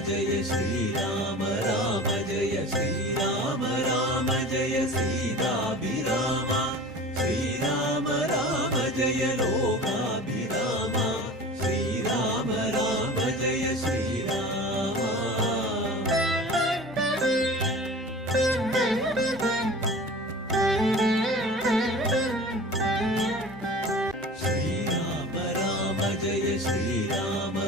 ശ്രീരാമ രാമ ജയ ശ്രീരാമ രാമ ജയ സീതാഭിരാമ ശ്രീരാമ രാമ ജയ ലോകാഭിരാമ ശ്രീരാമ രാമ ജയ ശ്രീരാമ ശ്രീരാമ രാമ ജയ ശ്രീരാമ രാമ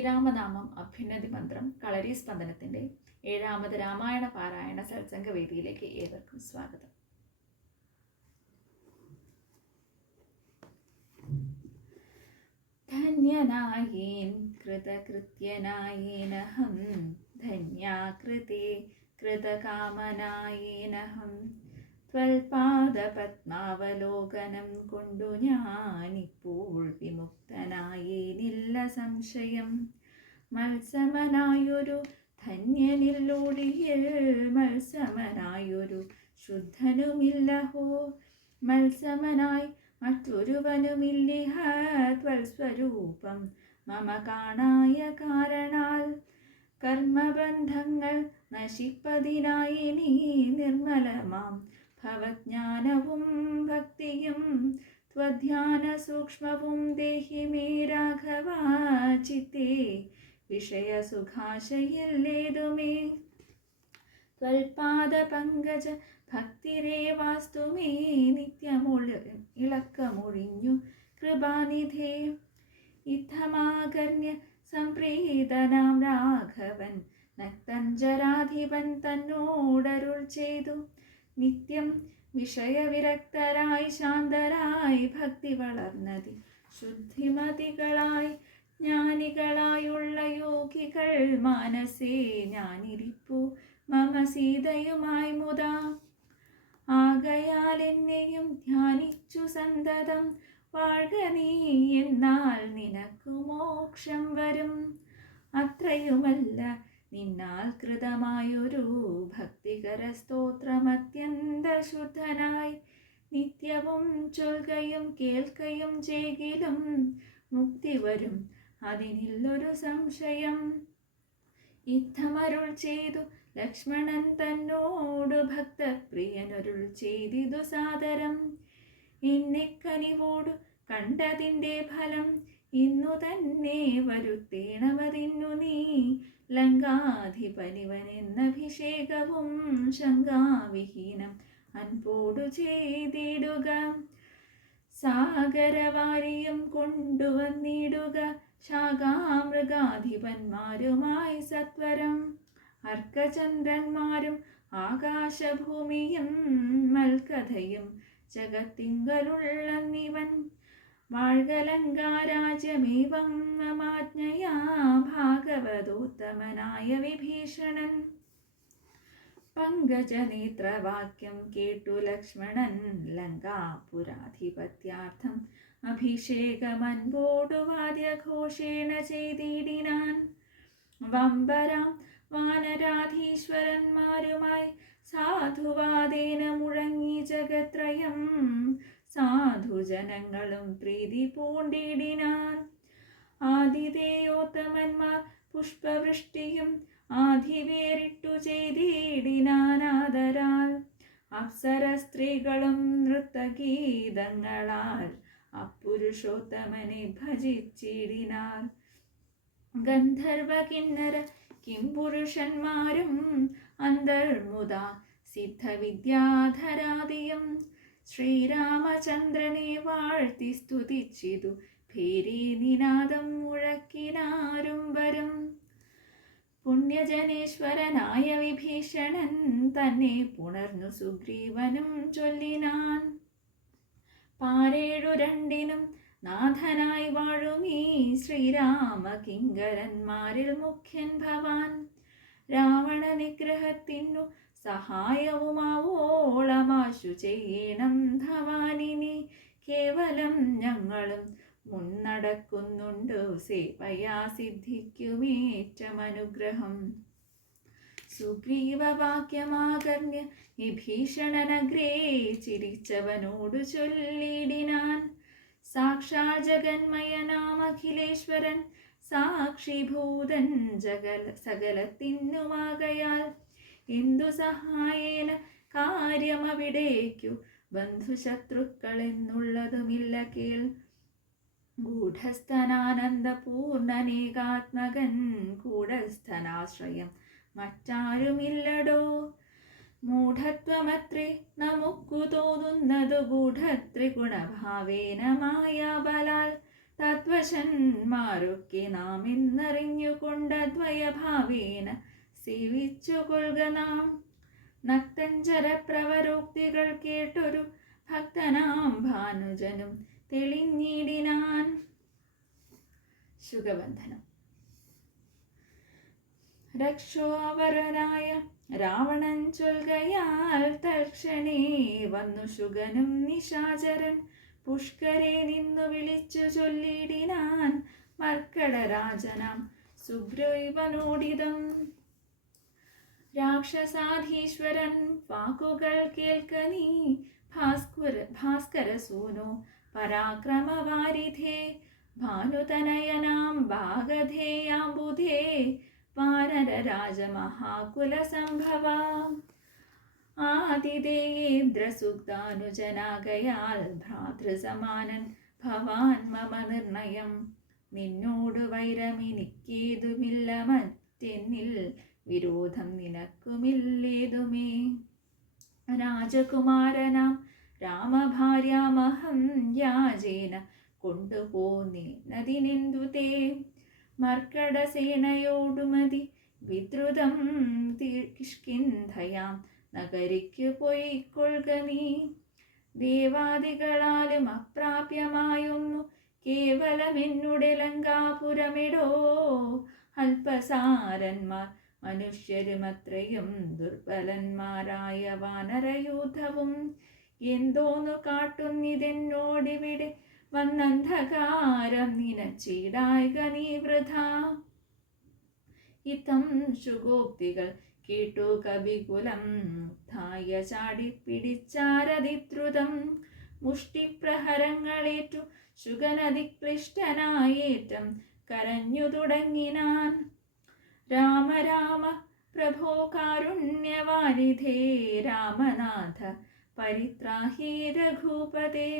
ശ്രീരാമനാമം അഭ്യുന്നതി മന്ത്രം കളരി സ്പന്ദനത്തിന്റെ ഏഴാമത് രാമായണ പാരായണ സത്സംഗ വേദിയിലേക്ക് ഏവർക്കും സ്വാഗതം. ധന്യനായേൻ കൃതകൃത്യനായേനഹം ധന്യാകൃതി കൃതകാമനായേനഹം. ത്വൽപാദപത്മാവലോകനം കൊണ്ടു ഞാനിപ്പോൾ വിമുക്തനായേനില്ല സംശയം. മത്സമനായൊരു ധന്യനില്ലൊഴിയിൽ മത്സമനായൊരു ശുദ്ധനുമില്ലഹോ. മത്സമനായി മറ്റൊരുവനുമില്ലിഹ ത്വൽസ്വരൂപം മമ കാണായ കാരണാൽ. കർമ്മബന്ധങ്ങൾ നശിപ്പതിനായി നീ നിർമ്മലമാം. ഭവജ്ഞാനവും ഭക്തിയും ദേഹി മേ രാഘവ ചിത്തേ. വിഷയസുഖാശയില്ലേതുമേ ത്വൽപാദപങ്കജ ഭക്തിരേവാസ്തു മേ? നിത്യമൊളി ഇളക്കമൊഴിഞ്ഞു കൃപാനിധേ. ഇത്തമാകർണ്യ സംപ്രീതനാം രാഘവൻ നക്തഞ്ചരാധിപൻ തന്നോടരുൾ ചെയ്തു. നിത്യം വിഷയവിരക്തരായി ശാന്തരായി ഭക്തി വളർന്നതി. ശുദ്ധിമതികളായി ജ്ഞാനികളായുള്ള യോഗികൾ മാനസേ ഞാനിരിപ്പു മമ സീതയുമായി മുതാ. ആകയാൽ എന്നെയും ധ്യാനിച്ചു സന്തതം വാഴ്ക നീ എന്നാൽ നിനക്കു മോക്ഷം വരും. അത്രയുമല്ല നിന്നാൽ കൃതമായൊരു ഭക്തികര സ്തോത്രമത്യന്തശുദ്ധനായി നിത്യവും ചൊൽകയും കേൾക്കയും ചെയ്കിലും മുക്തി വരും. അതിനില്ലൊരു സംശയം. ഇത്തമരുൾ ചെയ്തു ലക്ഷ്മണൻ ഭക്ത ഭക്തപ്രിയനരുൾ ചെയ്തിതു സാദരം. എന്നെ കണ്ടതിന്റെ ഫലം ഇന്നു തന്നെ വരുത്തേണമതിന്നു നീ ലങ്കാധിപനിവനെന്നഭിഷേകവും ശങ്കാവിഹീനം അൻപോടു ചെയ്തിടുക. സാഗരവാരിയും കൊണ്ടുവന്നിടുക. ശാഖാമൃഗാധിപന്മാരുമായി സത്വരം. അർക്കചന്ദ്രന്മാരും ആകാശഭൂമിയും മൽക്കഥയും ജഗത്തിങ്കലുള്ളന്നിവൻ വാഴ്കലങ്കാരാജ്യമേവം മമാജ്ഞയാ ഭാഗവതോത്തമനായ വിഭീഷണൻ. പങ്കജനേത്രവാക്യം കേട്ടു ലക്ഷ്മണൻ. ലങ്കാപുരാധിപത്യാർത്ഥം അഭിഷേകമൻപോടുവാദ്യഘോഷേണ ചെയ്തിടിനാൻ. വമ്പരാം വാനരാധീശ്വരന്മാരുമായി സാധുവാദേന മുഴങ്ങി ജഗത്രയം. സാധുജനങ്ങളും പ്രീതി പൂണ്ടിടിനാൻ. ആതിഥേയോത്തമന്മാർ പുഷ്പവൃഷ്ടിയും ആധിവേറിട്ടു ചെയ്തിടിനാനാദരാൽ അപ്സര സ്ത്രീകളും നൃത്തഗീതങ്ങളാൽ അപ്പുരുഷോത്തമനെ ഭജിച്ചിടിനാർ. ഗന്ധർവ കിന്നര കിംപുരുഷന്മാരും അന്തർമുത സിദ്ധവിദ്യാധരാദിയും ശ്രീരാമചന്ദ്രനെ വാഴ്ത്തി സ്തുതിച്ചിതു. ഭേരി നിനാദം മുഴക്കിനാരും വരും. പുണ്യജനേശ്വരനായ വിഭീഷണൻ തന്നെ പുണർന്നു സുഗ്രീവനും ചൊല്ലിനാൻ. പാരേഴു രണ്ടിനും നാഥനായി വാഴുമീ ശ്രീരാമ കിങ്കരന്മാരിൽ മുഖ്യൻ ഭവാൻ. രാവണ നിഗ്രഹത്തിനു സഹായവുമാവോളമാശു ചെയ്യണം ധവാനിനി കേവലം ഞങ്ങളും മുന്നടക്കുന്നുണ്ട് സേവയാ സിദ്ധിക്കുമേറ്റമനുഗ്രഹം സുഗ്രീവവാക്യമാകർണ്യ വിഭീഷണനഗ്രേ ചിരിച്ചവനോടു ചൊല്ലിടിനാൻ. സാക്ഷാ ജഗന്മയനാമഖിലേശ്വരൻ സാക്ഷിഭൂതൻ ജഗല സകലത്തിനുമാകയാൽ എന്തു സഹായേന കാര്യമവിടേക്കു? ബന്ധുശത്രുക്കളെന്നുള്ളതുമില്ല കേൾ. ഗൂഢസ്ഥനാനന്ദപൂർണനേകാത്മകൻ കൂടസ്ഥനാശ്രയം മറ്റാരുമില്ലടോ? മൂഢത്വമത്രേ നമുക്കു തോന്നുന്നതു ഗൂഢത്രിഗുണഭാവേന മായാബലാൽ. തത്വശന്മാരൊക്കെ നാം എന്നറിഞ്ഞുകൊണ്ടദ്വയഭാവേന സേവിച്ചു കൊള്ളുക നാം. നക്തഞ്ചര പ്രവരോക്തികൾ കേട്ടൊരു ഭക്തനാം ഭാനുജനും തെളിഞ്ഞിടിനാൻ. ശുഗബന്ധനം രക്ഷോവരനായ രാവണൻ ചൊൽകയാൽ തൽക്ഷണേ വന്നു ശുഗനും നിശാചരൻ. പുഷ്കരെ നിന്നു വിളിച്ചു ചൊല്ലിടിനാൻ മർക്കട രാജനാം സുഗ്രീവനോടിതം രാക്ഷസാധീശ്വരൻ വാക്കുകൾ കേൾക്ക നീ. ഭാസ്കുര ഭാസ്കരസൂനോ പരാക്രമവാരിധേ. ഭാനുതനയനാം ഭാഗധേയാംബുധേ വാനരരാജമഹാകുലസംഭവ ആതിഥേയേന്ദ്രസുഗ്ധാനുജനാകയാൽ ഭ്രാതൃസമാനൻ ഭവാൻ മമ നിർണയം. നിന്നോട് വൈരമിനിക്കേതുമില്ല മറ്റെന്നിൽ വിരോധം നിനക്കുമില്ലേതുമേ? രാജകുമാരനാം രാമഭാര്യാമഹം യാജേന കൊണ്ടുപോന്നതിനെന്തു തേ? മർക്കടസേനയോടുമതി വിദ്രുതം കിഷ്കിന്ധയാം നഗരിക്കു പോയിക്കൊള്ളുക നീ. ദേവാദികളാലും അപ്രാപ്യമായൊന്നു കേവലമെന്നുടെ ലങ്കാപുരമിടോ? അല്പസാരന്മാർ മനുഷ്യരുമത്രയും ദുർബലന്മാരായ വാനരയൂഥവും എന്തോന്നു കാട്ടുന്നിതെന്നോടിവിടെ വന്നന്ധകാരം നിനച്ചിടായിക നീ വൃഥ. ഇത്തം ശുഗോക്തികൾ കേട്ടു കവികുലം ധായ ചാടിപ്പിടിച്ചാരതിദ്രുതം മുഷ്ടിപ്രഹരങ്ങളേറ്റു ശുഗനതിക്ലിഷ്ടനായേറ്റം കരഞ്ഞു തുടങ്ങിനാൻ രാമ രാമ പ്രഭോ കാരുണ്യവാരിധേ രാമനാഥ പരിത്രാഹി രഘുപതേ.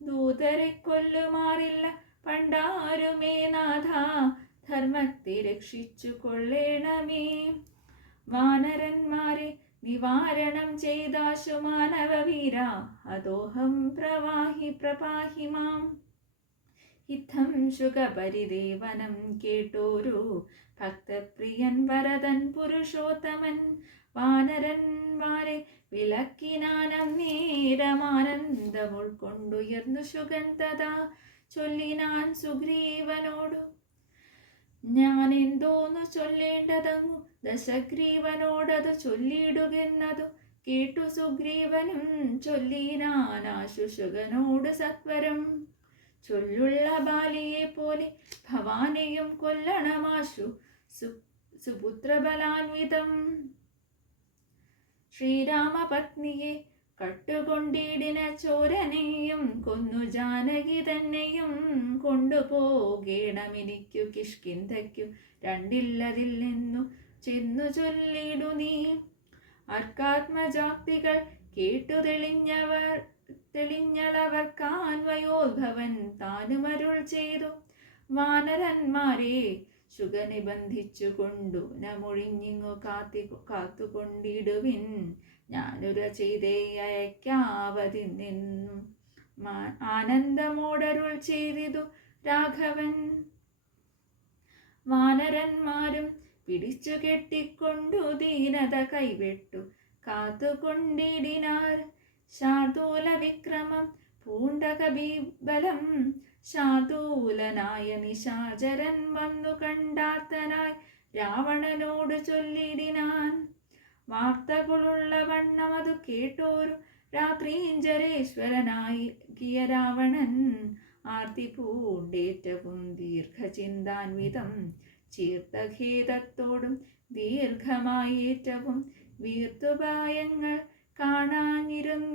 ദൂതരെ കൊല്ലുമാറില്ല പണ്ടാരുമേ നാഥ ധർമ്മത്തെ രക്ഷിച്ചു കൊള്ളേണമേ. വാനരന്മാരെ നിവാരണം ചെയ്താശു മാനവവീര അതോഹം പ്രവാഹി പ്രപാഹി മാം ഇത്തം ശുഗപരിദേവനം കേട്ടോരു ഭക്തപ്രിയൻ വരതൻ പുരുഷോത്തമൻ. വാനരന്മാരെ വിലക്കിനാനം നേരമാനന്ദം ഉൾക്കൊണ്ടുയർന്നു സുഗന്ധത ചൊല്ലിനാൻ സുഗ്രീവനോടു. ഞാൻ എന്തോന്നു ചൊല്ലേണ്ടതങ്ങു? ദശഗ്രീവനോടതു ചൊല്ലിയിടുകെന്നതു കേട്ടു സുഗ്രീവനും ചൊല്ലിനാനാശുശുഗനോട് സത്വരം. ചൊല്ലുള്ള ബാലിയെ പോലെ ഭവാനെയും കൊല്ലണമാശു സുപുത്രബലാൻവിതം ശ്രീരാമപത്നിയെ കട്ടുകൊണ്ടിടിന ചോരനെയും കൊന്നു ജാനകി തന്നെയും കൊണ്ടുപോകേണമെനിക്കു കിഷ്കിന്ധയ്ക്കു രണ്ടില്ലതിൽ നിന്നു ചെന്നു ചൊല്ലിടു നീ. അർക്കാത്മജാക്തികൾ കേട്ടു തെളിഞ്ഞവർ തെളിഞ്ഞളവർക്കാൻവയോദ്ഭവൻ താനുമരുൾ ചെയ്തു. വാനരന്മാരെ ശുഖനിബന്ധിച്ചു കൊണ്ടു നമൊഴിഞ്ഞിങ്ങു കാത്തി കാത്തുകൊണ്ടിടുവിൻ. ഞാനുര ചെയ്തേ അയക്കാവതി നിന്നും. ആനന്ദമോടരുൾ ചെയ്തിതു രാഘവൻ. വാനരന്മാരും പിടിച്ചു കെട്ടിക്കൊണ്ടു ദീനത കൈവിട്ടു. കാത്തുകൊണ്ടിടിനാർ ശാർദൂല വിക്രമം പൂണ്ടക ബീബലം ശാർദൂലനായ നിശാചരൻ വന്നു കണ്ടാർത്തനായി രാവണനോട് ചൊല്ലിടിനാൻ വാർത്തകളുള്ള വണ്ണം അത് കേട്ടോരു രാത്രീഞ്ചരേശ്വരനായി കിയ രാവണൻ. ആർത്തി പൂണ്ടേറ്റവും ദീർഘചിന്താൻവിധം ചീർത്തഖേദത്തോടും ദീർഘമായേറ്റവും വീർത്തുപായങ്ങൾ കാണാനിരുന്നിടിനാൻ